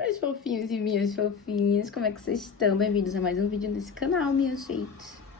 Meus fofinhos e minhas fofinhas, como é que vocês estão? Bem-vindos a mais um vídeo nesse canal, minha gente.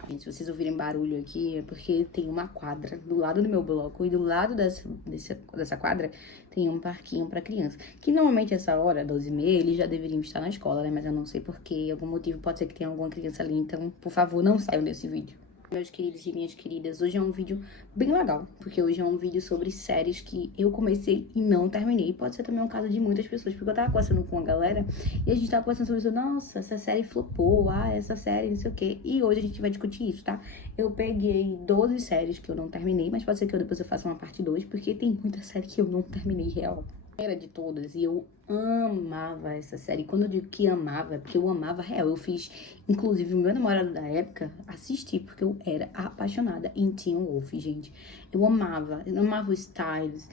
Gente, se vocês ouvirem barulho aqui, é porque tem uma quadra do lado do meu bloco e do lado dessa quadra tem um parquinho pra criança. Que normalmente essa hora, 12h30, eles já deveriam estar na escola, né? Mas eu não sei por quê, algum motivo, pode ser que tenha alguma criança ali, então, por favor, não saiam desse vídeo. Meus queridos e minhas queridas, hoje é um vídeo bem legal, porque hoje é um vídeo sobre séries que eu comecei e não terminei. Pode ser também um caso de muitas pessoas, porque eu tava conversando com a galera e a gente tava conversando sobre isso. Nossa, essa série flopou, essa série não sei o quê. E hoje a gente vai discutir isso, tá? Eu peguei 12 séries que eu não terminei, mas pode ser que depois eu faça uma parte 2, porque tem muita série que eu não terminei real. Era de todas, e eu amava essa série. Quando eu digo que amava, é porque eu amava real. Eu fiz, inclusive, o meu namorado da época assistir, porque eu era apaixonada em Teen Wolf, gente. Eu amava o Styles,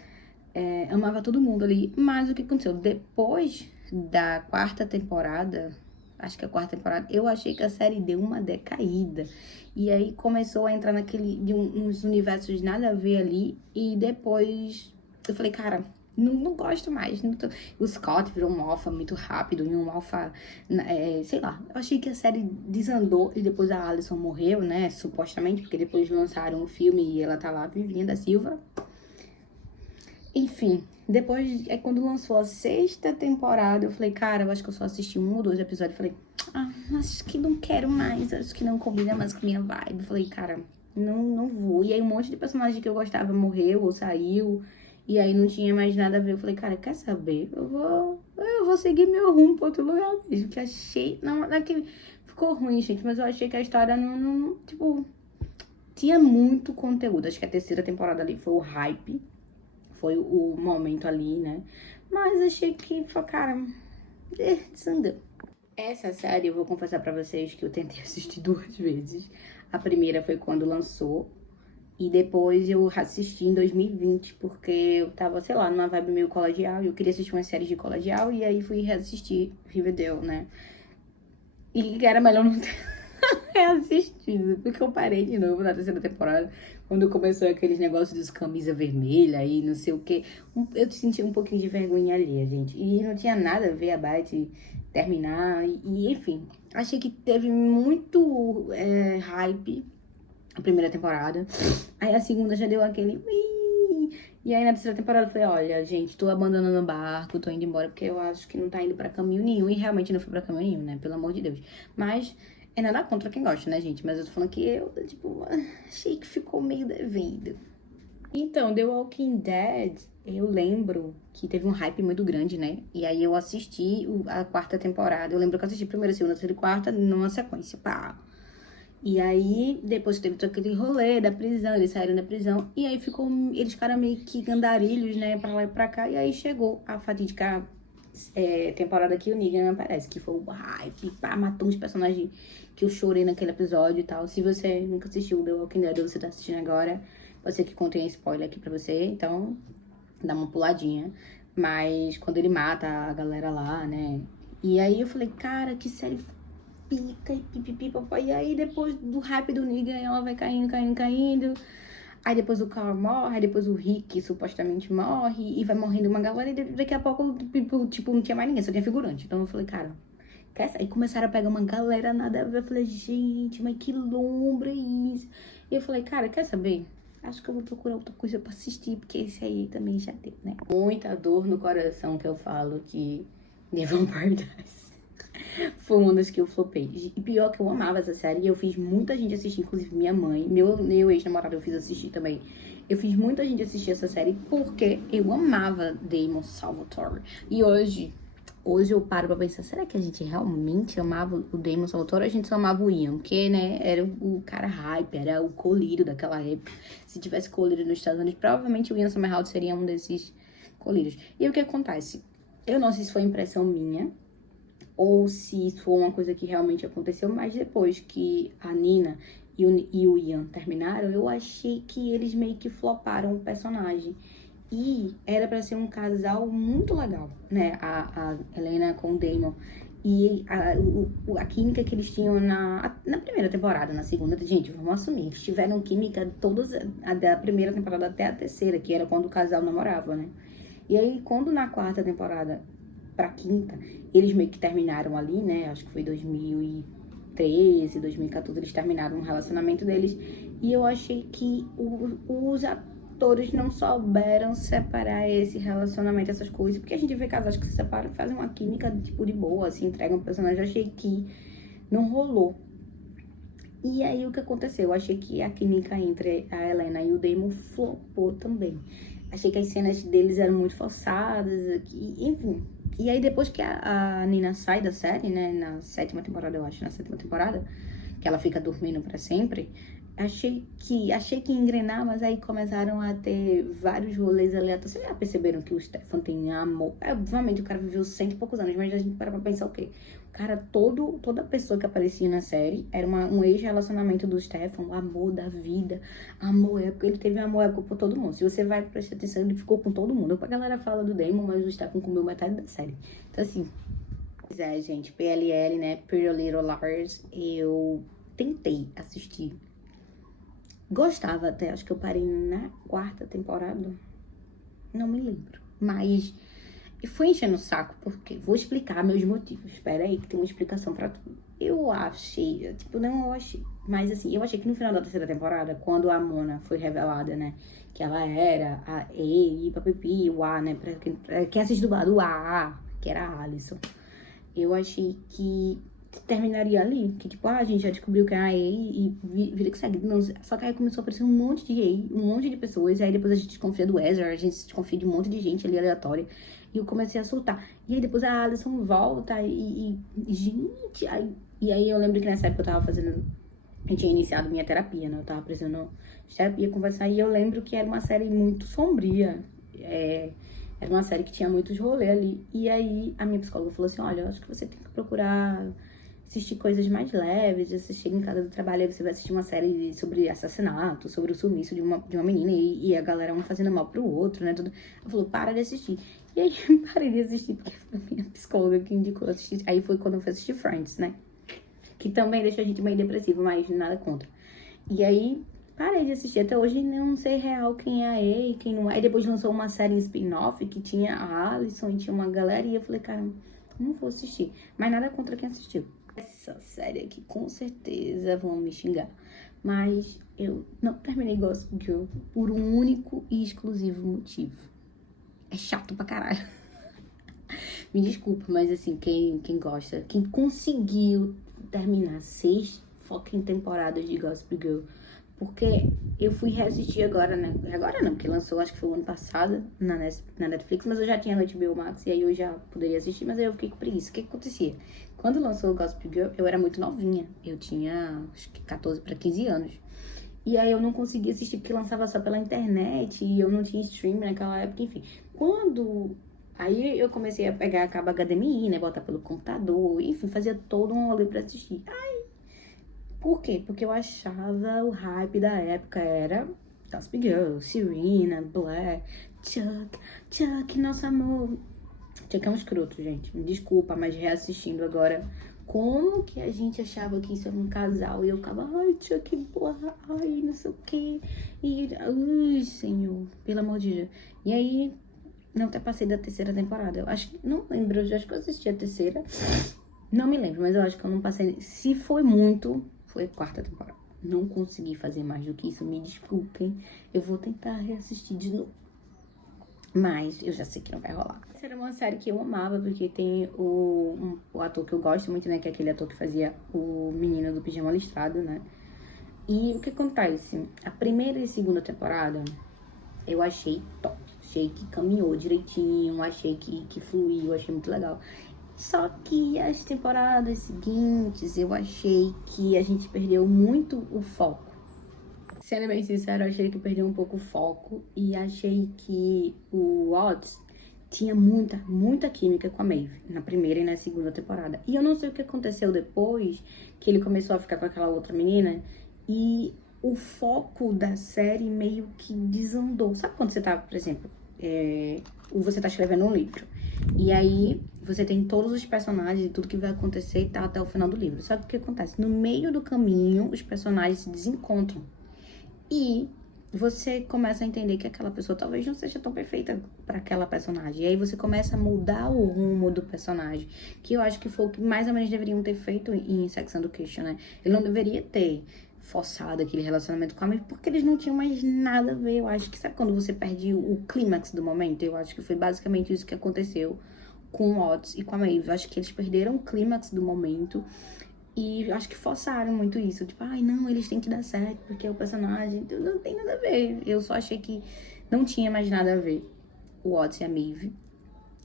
amava todo mundo ali. Mas o que aconteceu? Depois da quarta temporada, acho que a quarta temporada, eu achei que a série deu uma decaída. E aí começou a entrar de uns universos nada a ver ali, e depois eu falei, cara, não gosto mais. O Scott virou um alfa muito rápido, e um alfa, sei lá. Eu achei que a série desandou e depois a Alison morreu, né? Supostamente, porque depois lançaram o filme e ela tá lá, Vivinha da Silva. Enfim, depois, quando lançou a sexta temporada, eu falei, cara, eu acho que eu só assisti 1 ou 2 episódios. Eu falei, acho que não quero mais, acho que não combina mais com a minha vibe. Eu falei, cara, não vou. E aí um monte de personagem que eu gostava morreu ou saiu. E aí não tinha mais nada a ver. Eu falei, cara, quer saber? Eu vou seguir meu rumo pra outro lugar mesmo. Que achei. Não é que ficou ruim, gente. Mas eu achei que a história tipo, tinha muito conteúdo. Acho que a terceira temporada ali foi o hype. Foi o momento ali, né? Mas achei que, cara, desandou. Essa série, eu vou confessar pra vocês que eu tentei assistir 2 vezes. A primeira foi quando lançou. E depois eu assisti em 2020, porque eu tava, sei lá, numa vibe meio colegial. E eu queria assistir umas séries de colegial. E aí fui reassistir Riverdale, né? E era melhor não ter reassistido, porque eu parei de novo na terceira temporada. Quando começou aqueles negócios dos camisa vermelha e não sei o quê. Eu senti um pouquinho de vergonha alheia, gente. E não tinha nada a ver a Bite terminar. Enfim, achei que teve muito hype a primeira temporada. Aí a segunda já deu aquele... E aí na terceira temporada eu falei, olha, gente, tô abandonando o barco, tô indo embora, porque eu acho que não tá indo pra caminho nenhum. E realmente não foi pra caminho nenhum, né? Pelo amor de Deus. Mas é nada contra quem gosta, né, gente? Mas eu tô falando que eu, tipo, achei que ficou meio devendo. Então, The Walking Dead, eu lembro que teve um hype muito grande, né? E aí eu assisti a quarta temporada. Eu lembro que eu assisti primeira, segunda, terceira e quarta numa sequência, pá. E aí, depois teve todo aquele rolê da prisão, eles saíram da prisão. E aí eles ficaram meio que andarilhos, né, pra lá e pra cá. E aí chegou a fatídica temporada que o Negan aparece, que foi o hype, pá, matou uns personagens que eu chorei naquele episódio e tal. Se você nunca assistiu The Walking Dead ou você tá assistindo agora, pode ser que contém spoiler aqui pra você, então dá uma puladinha. Mas quando ele mata a galera lá, né, e aí eu falei, cara, que série pica e pipipi, papai. E aí depois do hype do Negan, ela vai caindo. Aí depois o Carl morre, aí depois o Rick supostamente morre, e vai morrendo uma galera, e daqui a pouco, tipo, não tinha mais ninguém, só tinha figurante. Então eu falei, cara, aí começaram a pegar uma galera nada a ver. Eu falei, gente, mas que lombra é isso? E eu falei, cara, quer saber? Acho que eu vou procurar outra coisa pra assistir, porque esse aí também já deu, né? Muita dor no coração que eu falo que The Vampire Diaries foi uma das que eu flopei. E pior que eu amava essa série. E eu fiz muita gente assistir, inclusive minha mãe. Meu ex-namorado eu fiz assistir também. Eu fiz muita gente assistir essa série porque eu amava Damon Salvatore. E hoje eu paro pra pensar, será que a gente realmente amava o Damon Salvatore? Ou a gente só amava o Ian? Porque, né, era o cara hype, era o colírio daquela época. Se tivesse colírio nos Estados Unidos, provavelmente o Ian Somerhalder seria um desses colírios. E o que acontece? Eu não sei se foi impressão minha, ou se isso foi uma coisa que realmente aconteceu, mas depois que a Nina e o Ian terminaram, eu achei que eles meio que floparam o personagem. E era pra ser um casal muito legal, né? A Helena com o Damon. E a química que eles tinham na primeira temporada, na segunda, gente, vamos assumir, eles tiveram química todas, da primeira temporada até a terceira, que era quando o casal namorava, né? E aí, quando na quarta temporada pra quinta, eles meio que terminaram ali, né? Acho que foi 2013, 2014, eles terminaram um relacionamento deles. E eu achei que os atores não souberam separar esse relacionamento, essas coisas. Porque a gente vê casais que se separam e fazem uma química, tipo, de boa, assim, entregam o personagem. Eu achei que não rolou. E aí, o que aconteceu? Eu achei que a química entre a Helena e o Damon flopou também. Achei que as cenas deles eram muito forçadas, enfim. E aí, depois que a Nina sai da série, né, na 7ª temporada, eu acho, na 7ª temporada, que ela fica dormindo pra sempre, achei que ia engrenar, mas aí começaram a ter vários rolês aleatórios. Vocês já perceberam que o Stefan tem amor? Obviamente, o cara viveu 100 e poucos anos, mas a gente para pra pensar o quê? O cara, toda pessoa que aparecia na série era um ex-relacionamento do Stefan, o amor da vida, amor épico. Ele teve amor épico por todo mundo. Se você vai prestar atenção, ele ficou com todo mundo. A galera fala do Damon, mas o Stefan comeu metade da série. Então, assim, pois é, gente, PLL, né? Pretty Little Liars, eu tentei assistir. Gostava até, acho que eu parei na 4ª temporada. Não me lembro. Mas foi enchendo o saco, porque vou explicar meus motivos. Espera aí que tem uma explicação pra tudo. Eu achei, tipo, não eu achei. Mas assim, eu achei que no final da 3ª temporada, quando a Mona foi revelada, né? Que ela era a E, papipi, o A, né? Pra quem assiste dublado, o A, que era a Alison. Eu achei que terminaria ali, que tipo, a gente já descobriu que é a E e vida que segue. Não, só que aí começou a aparecer um monte de E, um monte de pessoas, e aí depois a gente desconfia do Ezra, a gente desconfia de um monte de gente ali aleatória, e eu comecei a soltar. E aí depois a Alison volta gente, e aí eu lembro que nessa época eu tava fazendo, eu tinha iniciado minha terapia, né, eu tava precisando de terapia, conversar, e eu lembro que era uma série muito sombria, era uma série que tinha muitos rolês ali, e aí a minha psicóloga falou assim, olha, eu acho que você tem que procurar assistir coisas mais leves, você chega em casa do trabalho e você vai assistir uma série sobre assassinato, sobre o sumiço de uma menina e a galera um fazendo mal pro outro, né? Tudo. Ela falou, para de assistir. E aí eu parei de assistir, porque foi a minha psicóloga que indicou assistir. Aí foi quando eu fui assistir Friends, né? Que também deixa a gente meio depressivo, mas nada contra. E aí parei de assistir. Até hoje não sei real quem é a E e quem não é. E depois lançou uma série em spin-off que tinha a Alison e tinha uma galera. E eu falei, cara, não vou assistir. Mas nada contra quem assistiu. Essa série aqui, com certeza vão me xingar. Mas eu não terminei Gossip Girl por um único e exclusivo motivo. É chato pra caralho. Me desculpa, mas assim, quem gosta, quem conseguiu terminar 6 fucking temporadas de Gossip Girl, porque eu fui reassistir agora, né? Agora não, porque lançou, acho que foi o ano passado na Netflix, mas eu já tinha no HBO Max e aí eu já poderia assistir, mas aí eu fiquei com preguiça. O que acontecia? Quando lançou o Gossip Girl, eu era muito novinha. Eu tinha, acho que 14 para 15 anos. E aí eu não conseguia assistir porque lançava só pela internet e eu não tinha stream naquela época, enfim. Aí eu comecei a pegar a cabo HDMI, né? Botar pelo computador, enfim, fazia todo um rolê pra assistir. Por quê? Porque eu achava o hype da época era Gossip Girl, Serena, Blair, Chuck, nosso amor. Chuck é um escroto, gente. Me desculpa, mas reassistindo agora, como que a gente achava que isso era um casal e eu ficava, ai, Chuck, Blair, ai, não sei o quê. E, ai, senhor, pelo amor de Deus. E aí, não até passei da 3ª temporada. Eu acho que, não lembro, eu acho que eu assisti a 3ª. Não me lembro, mas eu acho que eu não passei. Se foi muito, foi a 4ª temporada. Não consegui fazer mais do que isso, me desculpem. Eu vou tentar reassistir de novo. Mas eu já sei que não vai rolar. Essa era uma série que eu amava, porque tem o ator que eu gosto muito, né? Que é aquele ator que fazia o menino do Pijama Listrado, né? E o que acontece? A 1ª e 2ª temporada, eu achei top. Achei que caminhou direitinho, achei que fluiu, achei muito legal. Só que as temporadas seguintes, eu achei que a gente perdeu muito o foco. Sendo bem sincero, eu achei que perdeu um pouco o foco e achei que o Otis tinha muita química com a Maeve na 1ª e na 2ª temporada. E eu não sei o que aconteceu depois, que ele começou a ficar com aquela outra menina e o foco da série meio que desandou. Sabe quando você tá, por exemplo, você tá escrevendo um livro e aí você tem todos os personagens e tudo que vai acontecer e tá até o final do livro. Sabe o que acontece? No meio do caminho, os personagens se desencontram. E você começa a entender que aquela pessoa talvez não seja tão perfeita para aquela personagem. E aí você começa a mudar o rumo do personagem, que eu acho que foi o que mais ou menos deveriam ter feito em Sex Education, né? Ele não deveria ter forçado aquele relacionamento com a Maeve, porque eles não tinham mais nada a ver. Eu acho que, sabe quando você perde o clímax do momento? Eu acho que foi basicamente isso que aconteceu com o Otis e com a Maeve. Eu acho que eles perderam o clímax do momento. E acho que forçaram muito isso. Tipo, ai, não, eles têm que dar certo, porque é o personagem. Então, não tem nada a ver. Eu só achei que não tinha mais nada a ver o Otis e a Maeve.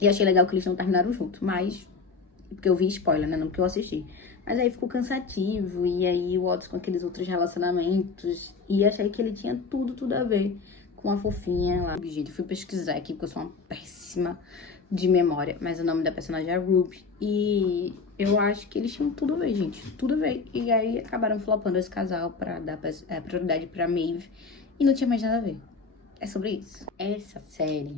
E achei legal que eles não terminaram juntos. Mas, porque eu vi spoiler, né? Não porque eu assisti. Mas aí ficou cansativo. E aí o Otis com aqueles outros relacionamentos. E achei que ele tinha tudo a ver com a fofinha lá. Gente, eu fui pesquisar aqui, porque eu sou uma péssima de memória, mas o nome da personagem é Ruby. E eu acho que eles tinham tudo a ver, gente. Tudo a ver. E aí acabaram flopando esse casal pra dar prioridade pra Maeve. E não tinha mais nada a ver. É sobre isso. Essa série,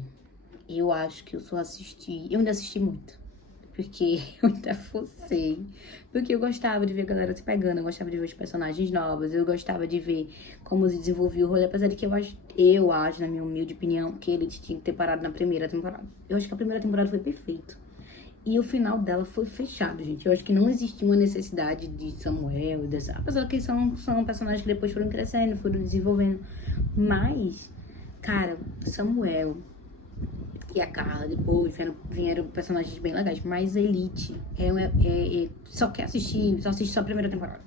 eu acho que eu só assisti... Eu ainda assisti muito. Porque eu ainda forcei. Porque eu gostava de ver a galera se pegando, eu gostava de ver os personagens novos, eu gostava de ver como se desenvolvia o rolê, apesar de que eu acho, na minha humilde opinião, que ele tinha que ter parado na primeira temporada. Eu acho que a primeira temporada foi perfeita. E o final dela foi fechado, gente. Eu acho que não existia uma necessidade de Samuel, apesar que são personagens que depois foram crescendo, foram desenvolvendo. Mas, cara, Samuel e a Carla depois vieram personagens bem legais, mas Elite só quer assistir, só assiste só a primeira temporada.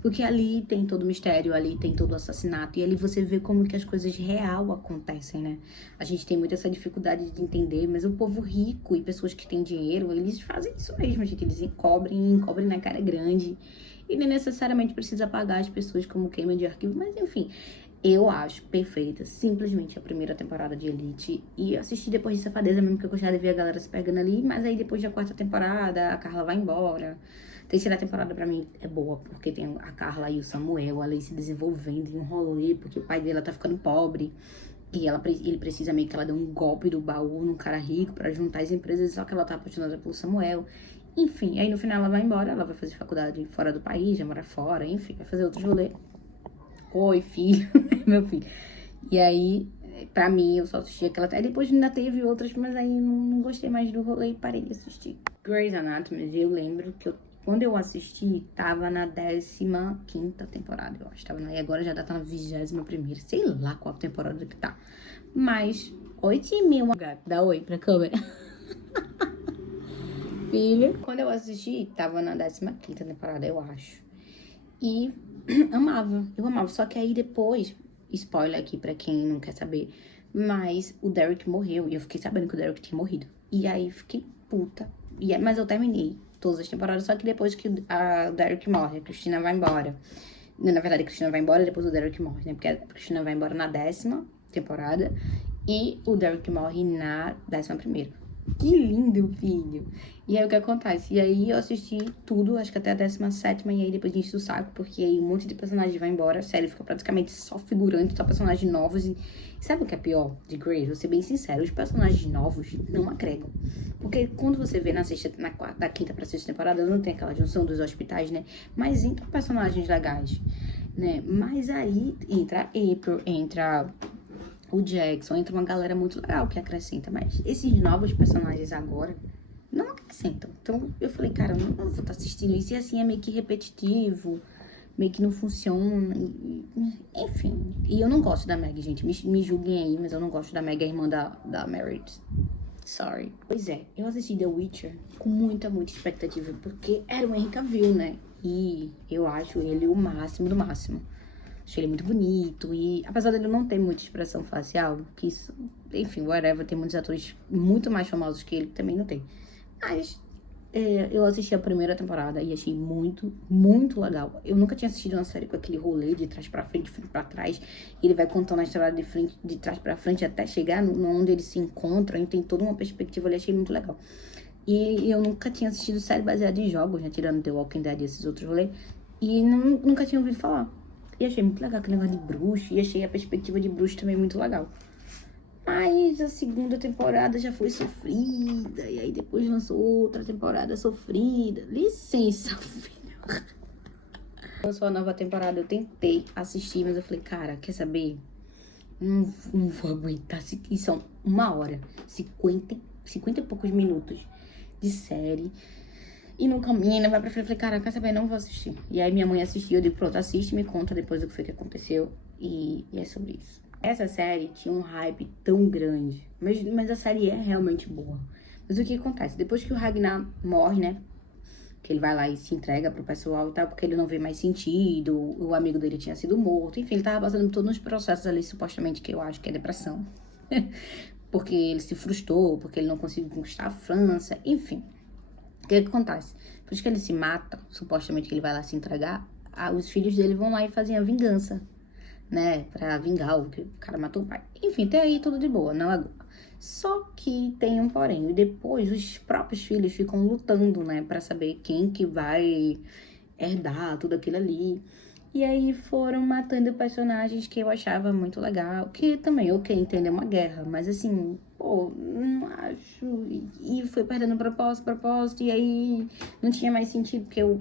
Porque ali tem todo o mistério, ali tem todo o assassinato, e ali você vê como que as coisas real acontecem, né? A gente tem muito essa dificuldade de entender, mas o povo rico e pessoas que têm dinheiro, eles fazem isso mesmo, gente. Eles encobrem na cara grande, e nem necessariamente precisa pagar as pessoas como queima de arquivo, mas enfim. Eu acho perfeita, simplesmente a primeira temporada de Elite. E assisti depois de Safadeza mesmo, que eu gostava de ver a galera se pegando ali. Mas aí depois da quarta temporada, a Carla vai embora. Terceira temporada pra mim é boa, porque tem a Carla e o Samuel ali se desenvolvendo em um rolê, porque o pai dela tá ficando pobre. E ele precisa meio que ela dê um golpe do baú num cara rico pra juntar as empresas, só que ela tá apaixonada pelo Samuel. Enfim, aí no final ela vai embora, ela vai fazer faculdade fora do país, já mora fora, enfim, vai fazer outros rolês. Oi, filho, meu filho. E aí, pra mim, eu só assisti aquela. Aí depois ainda teve outras, mas aí não gostei mais do rolê e parei de assistir. Grey's Anatomy, eu lembro que quando eu assisti, tava na 15ª temporada, eu acho. E agora já tá na 21ª, sei lá qual temporada que tá. Mas, oi, time, dá oi pra câmera. Filho. Quando eu assisti, tava na 15ª temporada, eu acho. E eu amava. Só que aí depois, spoiler aqui pra quem não quer saber, mas o Derek morreu. E eu fiquei sabendo que o Derek tinha morrido. E aí fiquei puta. Mas eu terminei todas as temporadas, só que depois que a Derek morre, a Cristina vai embora. Na verdade, a Cristina vai embora e depois o Derek morre, né? Porque a Cristina vai embora na 10ª temporada e o Derek morre na 11ª. Que lindo, filho. E aí o que acontece? E aí eu assisti tudo, acho que até a 17ª, e aí depois enche o saco, porque aí um monte de personagem vai embora, a série fica praticamente só figurante, só personagens novos. E sabe o que é pior de Grey's? Vou ser bem sincero, os personagens novos não agregam. Porque quando você vê da quinta pra sexta temporada, não tem aquela junção dos hospitais, né? Mas entram personagens legais, né? Mas aí entra April, entra o Jackson, entra uma galera muito legal que acrescenta, mas esses novos personagens agora não acrescentam. Então eu falei, cara, eu não vou estar assistindo isso, e assim é meio que repetitivo, meio que não funciona, enfim. E eu não gosto da Meg, gente, me julguem aí, mas eu não gosto da Meg, a irmã da Meredith. Sorry. Pois é, eu assisti The Witcher com muita expectativa, porque era o Henry Cavill, né? E eu acho ele o máximo do máximo. Achei ele muito bonito e, apesar dele não ter muita expressão facial, que isso, enfim, whatever, tem muitos atores muito mais famosos que ele que também não tem. Mas eu assisti a primeira temporada e achei muito legal. Eu nunca tinha assistido uma série com aquele rolê de trás pra frente, de frente pra trás. E ele vai contando a história de trás pra frente até chegar onde eles se encontram. E tem toda uma perspectiva ali, achei muito legal. E eu nunca tinha assistido série baseada em jogos, né, tirando The Walking Dead e esses outros rolês. E nunca tinha ouvido falar. E achei muito legal aquele negócio de bruxo. E achei a perspectiva de bruxo também muito legal. Mas a segunda temporada já foi sofrida. E aí depois lançou outra temporada sofrida. Licença, filho. Lançou a nova temporada, eu tentei assistir, mas eu falei, cara, quer saber? não vou aguentar. E são 1 hora, 50 e poucos minutos de série. E no caminho, vai pra frente, eu falei, cara, quer saber, não vou assistir. E aí minha mãe assistiu, eu digo, pronto, assiste, me conta depois o que foi que aconteceu. E é sobre isso. Essa série tinha um hype tão grande, mas a série é realmente boa. Mas o que acontece? Depois que o Ragnar morre, né? Que ele vai lá e se entrega pro pessoal e tal, porque ele não vê mais sentido, o amigo dele tinha sido morto, enfim, ele tava passando por todos os processos ali, supostamente, que eu acho que é depressão. Porque ele se frustrou, porque ele não conseguiu conquistar a França, enfim. O que acontece? Por isso que ele se mata, supostamente que ele vai lá se entregar, os filhos dele vão lá e fazem a vingança, né? Pra vingar o que o cara matou o pai. Enfim, até aí tudo de boa, não é. Só que tem um porém. E depois os próprios filhos ficam lutando, né? Pra saber quem que vai herdar tudo aquilo ali. E aí foram matando personagens que eu achava muito legal. Que também, ok, entender uma guerra. Mas assim, pô, não acho. E foi perdendo propósito. E aí não tinha mais sentido, porque o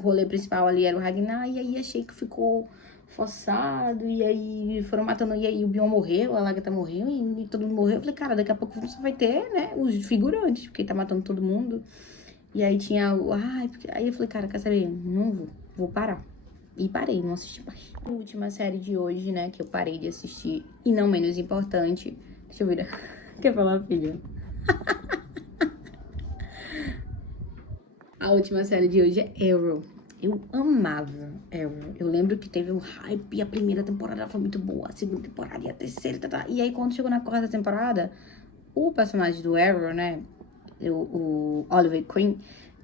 rolê principal ali era o Ragnar. E aí achei que ficou forçado, e aí foram matando, e aí o Bjorn morreu, a Lagertha morreu, e todo mundo morreu. Eu falei, cara, daqui a pouco você vai ter, né, os figurantes, porque tá matando todo mundo. E aí tinha o... aí eu falei, cara, quer saber? Não vou parar. E parei, não assisti mais. A última série de hoje, né, que eu parei de assistir, e não menos importante... Deixa eu ver. Quer falar, filho? A última série de hoje é Arrow. Eu amava Arrow. Eu lembro que teve um hype, a primeira temporada foi muito boa, a segunda temporada e a terceira, E aí quando chegou na quarta temporada, o personagem do Arrow, né, o Oliver Queen,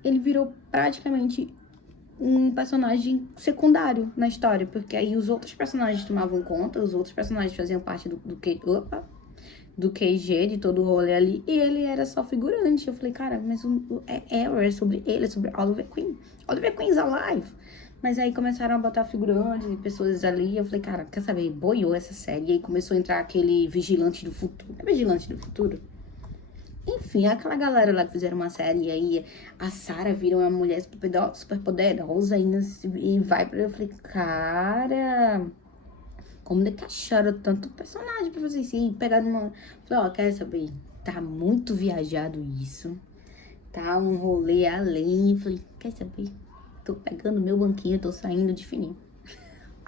ele virou praticamente um personagem secundário na história, porque aí os outros personagens tomavam conta, os outros personagens faziam parte do QG, de todo o rolê ali, e ele era só figurante. Eu falei, cara, mas Arrow é sobre ele, é sobre Oliver Queen. Oliver Queen's alive. Mas aí começaram a botar figurantes e pessoas ali, eu falei, cara, quer saber, boiou essa série. E aí começou a entrar aquele Vigilante do Futuro. É Vigilante do Futuro? Enfim, aquela galera lá que fizeram uma série, e aí a Sarah vira uma mulher super poderosa e vai pra... Eu falei, cara... Como é que acharam tanto personagem pra fazer isso? E pegaram uma... Falei, ó, quer saber? Tá muito viajado isso. Tá um rolê além. Falei, quer saber? Tô pegando meu banquinho, tô saindo de fininho.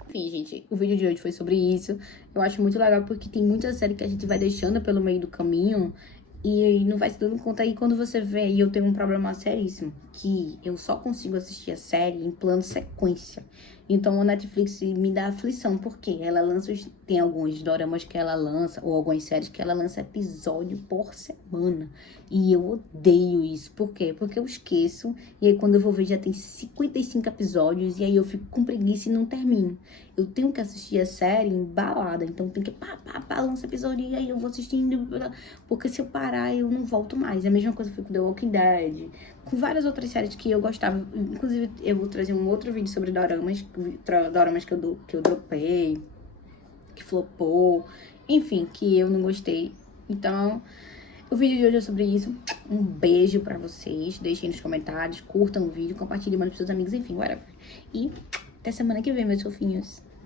Enfim, gente, o vídeo de hoje foi sobre isso. Eu acho muito legal porque tem muita série que a gente vai deixando pelo meio do caminho e não vai se dando conta. Aí quando você vê, e eu tenho um problema seríssimo, que eu só consigo assistir a série em plano sequência. Então, a Netflix me dá aflição, porque ela lança... Tem alguns doramas que ela lança, ou algumas séries que ela lança episódio por semana. E eu odeio isso. Por quê? Porque eu esqueço, e aí quando eu vou ver já tem 55 episódios, e aí eu fico com preguiça e não termino. Eu tenho que assistir a série embalada, então tem que lança episódio, e aí eu vou assistindo, porque se eu parar, eu não volto mais. É a mesma coisa foi com The Walking Dead, com várias outras séries que eu gostava. Inclusive, eu vou trazer um outro vídeo sobre doramas que eu dropei, que flopou, enfim, que eu não gostei. Então, o vídeo de hoje é sobre isso. Um beijo pra vocês, deixem nos comentários, curtam o vídeo, compartilhem, mandem pros seus amigos, enfim, whatever. E até semana que vem, meus fofinhos.